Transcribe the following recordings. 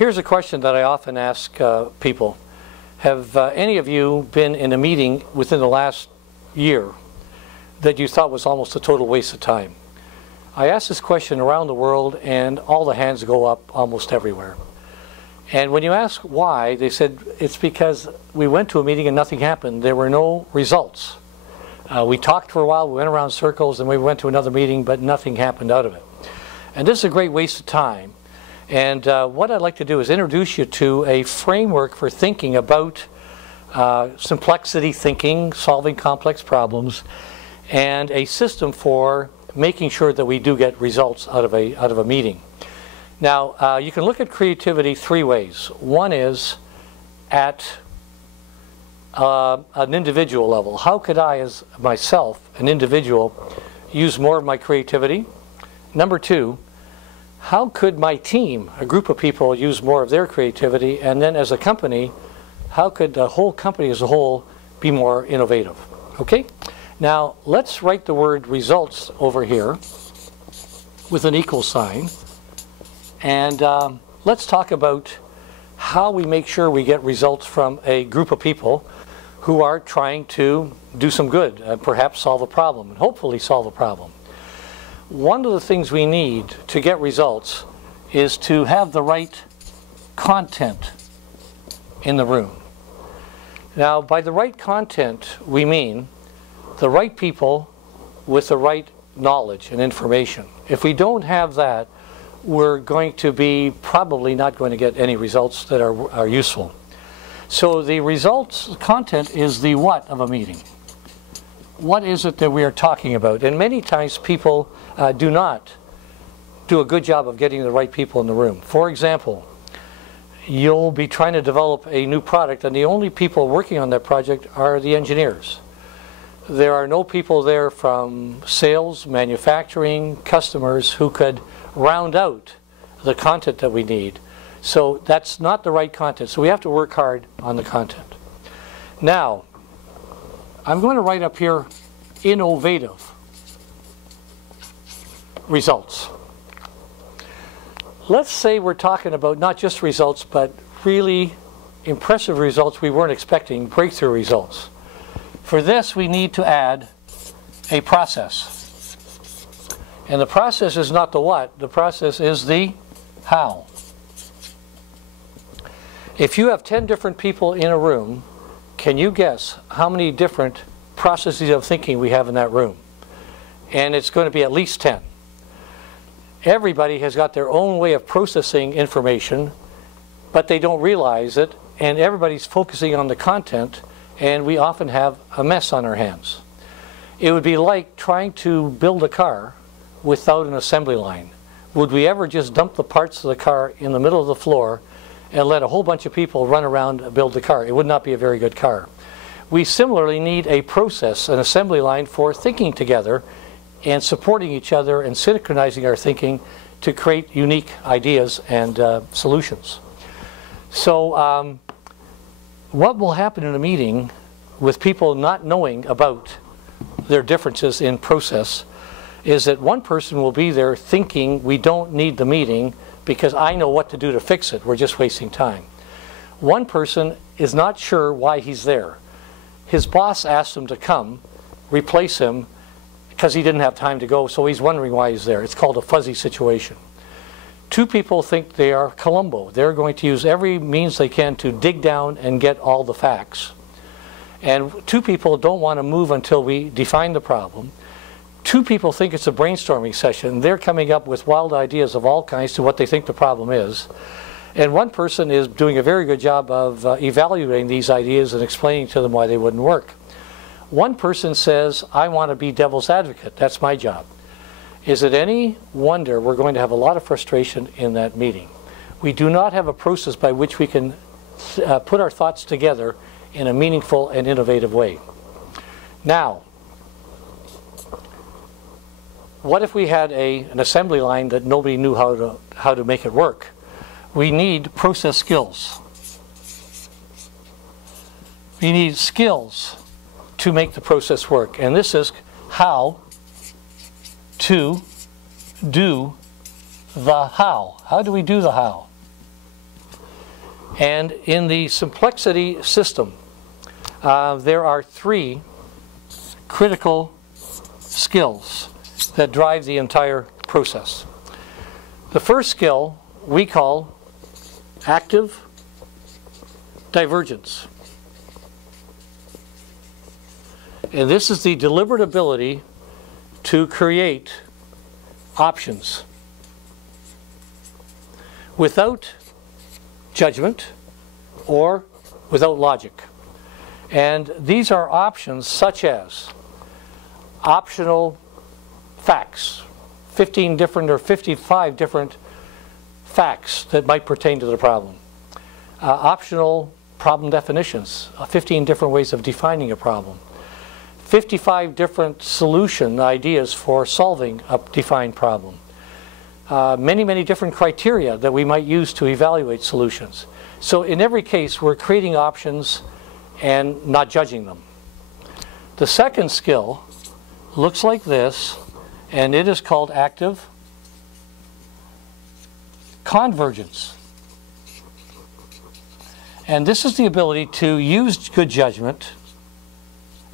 Here's a question that I often ask people. Have any of you been in a meeting within the last year that you thought was almost a total waste of time? I ask this question around the world and all the hands go up almost everywhere. And when you ask why, they said it's because we went to a meeting and nothing happened. There were no results. We talked for a while, we went around circles, and we went to another meeting, but nothing happened out of it. And this is a great waste of time. And what I'd like to do is introduce you to a framework for thinking about simplicity thinking, solving complex problems, and a system for making sure that we do get results out of a meeting. Now, you can look at creativity three ways. One is at an individual level. How could I, as myself, an individual, use more of my creativity? Number two, how could my team, a group of people, use more of their creativity? And then as a company, how could the whole company as a whole be more innovative? Okay? Now, let's write the word results over here with an equal sign. And let's talk about how we make sure we get results from a group of people who are trying to do some good, perhaps solve a problem, and hopefully solve a problem. One of the things we need to get results is to have the right content in the room. Now, by the right content, we mean the right people with the right knowledge and information. If we don't have that, we're going to be probably not going to get any results that are useful. So the results content is the what of a meeting. What is it that we are talking about? And many times people do not do a good job of getting the right people in the room. For example, you'll be trying to develop a new product and the only people working on that project are the engineers. There are no people there from sales, manufacturing, customers who could round out the content that we need. So that's not the right content. So we have to work hard on the content. Now, I'm going to write up here innovative results. Let's say we're talking about not just results, but really impressive results we weren't expecting, breakthrough results. For this, we need to add a process. And the process is not the what, the process is the how. If you have 10 different people in a room, can you guess how many different processes of thinking we have in that room? And it's going to be at least 10. Everybody has got their own way of processing information, but they don't realize it, and everybody's focusing on the content, and we often have a mess on our hands. It would be like trying to build a car without an assembly line. Would we ever just dump the parts of the car in the middle of the floor and let a whole bunch of people run around and build the car? It would not be a very good car. We similarly need a process, an assembly line for thinking together and supporting each other and synchronizing our thinking to create unique ideas and solutions. So what will happen in a meeting with people not knowing about their differences in process is that one person will be there thinking we don't need the meeting because I know what to do to fix it. We're just wasting time. One person is not sure why he's there. His boss asked him to come, replace him, because he didn't have time to go, so he's wondering why he's there. It's called a fuzzy situation. Two people think they are Columbo. They're going to use every means they can to dig down and get all the facts. And two people don't want to move until we define the problem. Two people think it's a brainstorming session. They're coming up with wild ideas of all kinds to what they think the problem is. And one person is doing a very good job of evaluating these ideas and explaining to them why they wouldn't work. One person says, I want to be devil's advocate. That's my job. Is it any wonder we're going to have a lot of frustration in that meeting? We do not have a process by which we can put our thoughts together in a meaningful and innovative way. Now, what if we had an assembly line that nobody knew how to make it work? We need process skills. We need skills to make the process work. And this is how to do the how. How do we do the how? And in the Simplexity system, there are 3 critical skills that drive the entire process. The first skill we call active divergence. And this is the deliberate ability to create options without judgment or without logic. And these are options such as optional facts, 15 different or 55 different facts that might pertain to the problem. Optional problem definitions, 15 different ways of defining a problem. 55 different solution ideas for solving a defined problem. Many, many different criteria that we might use to evaluate solutions. So in every case, we're creating options and not judging them. The second skill looks like this, and it is called active convergence. And this is the ability to use good judgment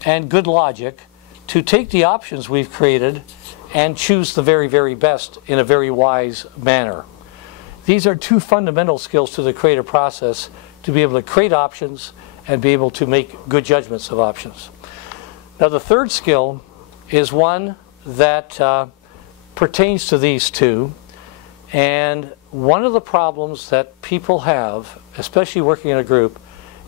and good logic to take the options we've created and choose the very, very best in a very wise manner. These are 2 fundamental skills to the creative process, to be able to create options and be able to make good judgments of options. Now the third skill is one that pertains to these 2, and one of the problems that people have, especially working in a group,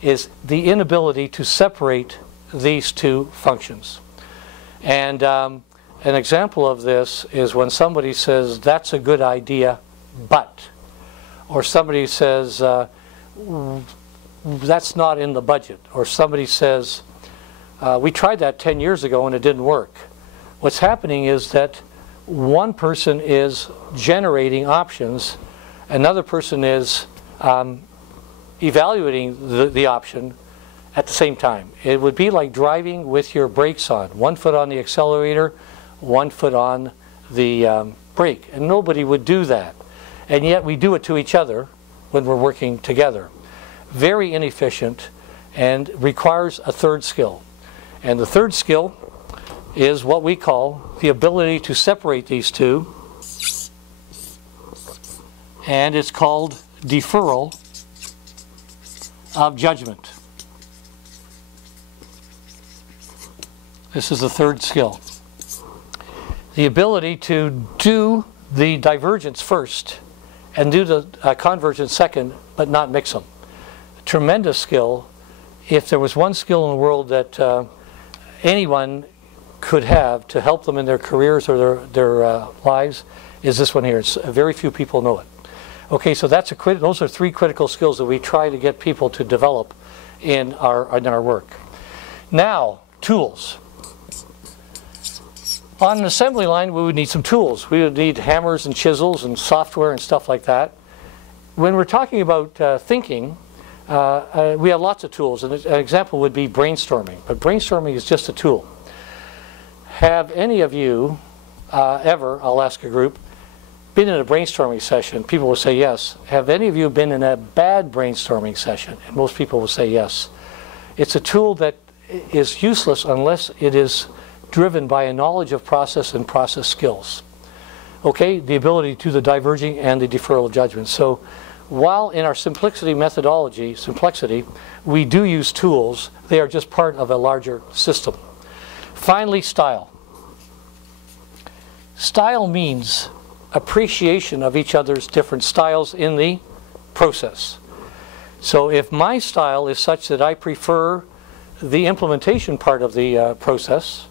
is the inability to separate these 2 functions. And an example of this is when somebody says, that's a good idea, but, or somebody says, that's not in the budget, or somebody says, we tried that 10 years ago and it didn't work. What's happening is that one person is generating options, another person is evaluating the option at the same time. It would be like driving with your brakes on. 1 foot on the accelerator, 1 foot on the brake. And nobody would do that. And yet we do it to each other when we're working together. Very inefficient and requires a third skill. And the third skill is what we call the ability to separate these 2. And it's called deferral of judgment. This is the third skill. The ability to do the divergence first and do the convergence second, but not mix them. Tremendous skill. If there was one skill in the world that anyone could have to help them in their careers or their lives, is this one here. It's, very few people know it. Okay, so that's those are 3 critical skills that we try to get people to develop in our work. Now, tools. On an assembly line, we would need some tools. We would need hammers and chisels and software and stuff like that. When we're talking about thinking, we have lots of tools. And an example would be brainstorming. But brainstorming is just a tool. Have any of you ever, I'll ask a group, been in a brainstorming session? People will say yes. Have any of you been in a bad brainstorming session? And most people will say yes. It's a tool that is useless unless it is driven by a knowledge of process and process skills. Okay, the ability to the diverging and the deferral of judgment. So while in our Simplexity methodology, we do use tools, they are just part of a larger system. Finally, style. Style means appreciation of each other's different styles in the process. So if my style is such that I prefer the implementation part of the process,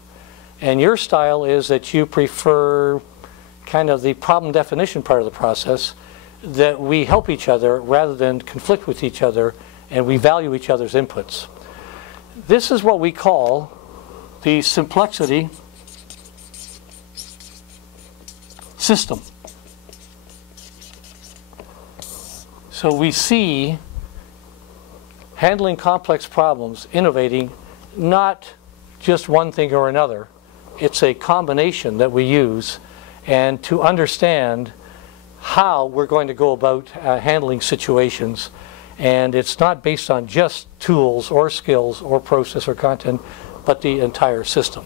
and your style is that you prefer kind of the problem definition part of the process, that we help each other rather than conflict with each other, and we value each other's inputs. This is what we call the Simplexity system. So we see handling complex problems, innovating, not just one thing or another. It's a combination that we use, and to understand how we're going to go about handling situations And it's not based on just tools or skills or process or content, but the entire system.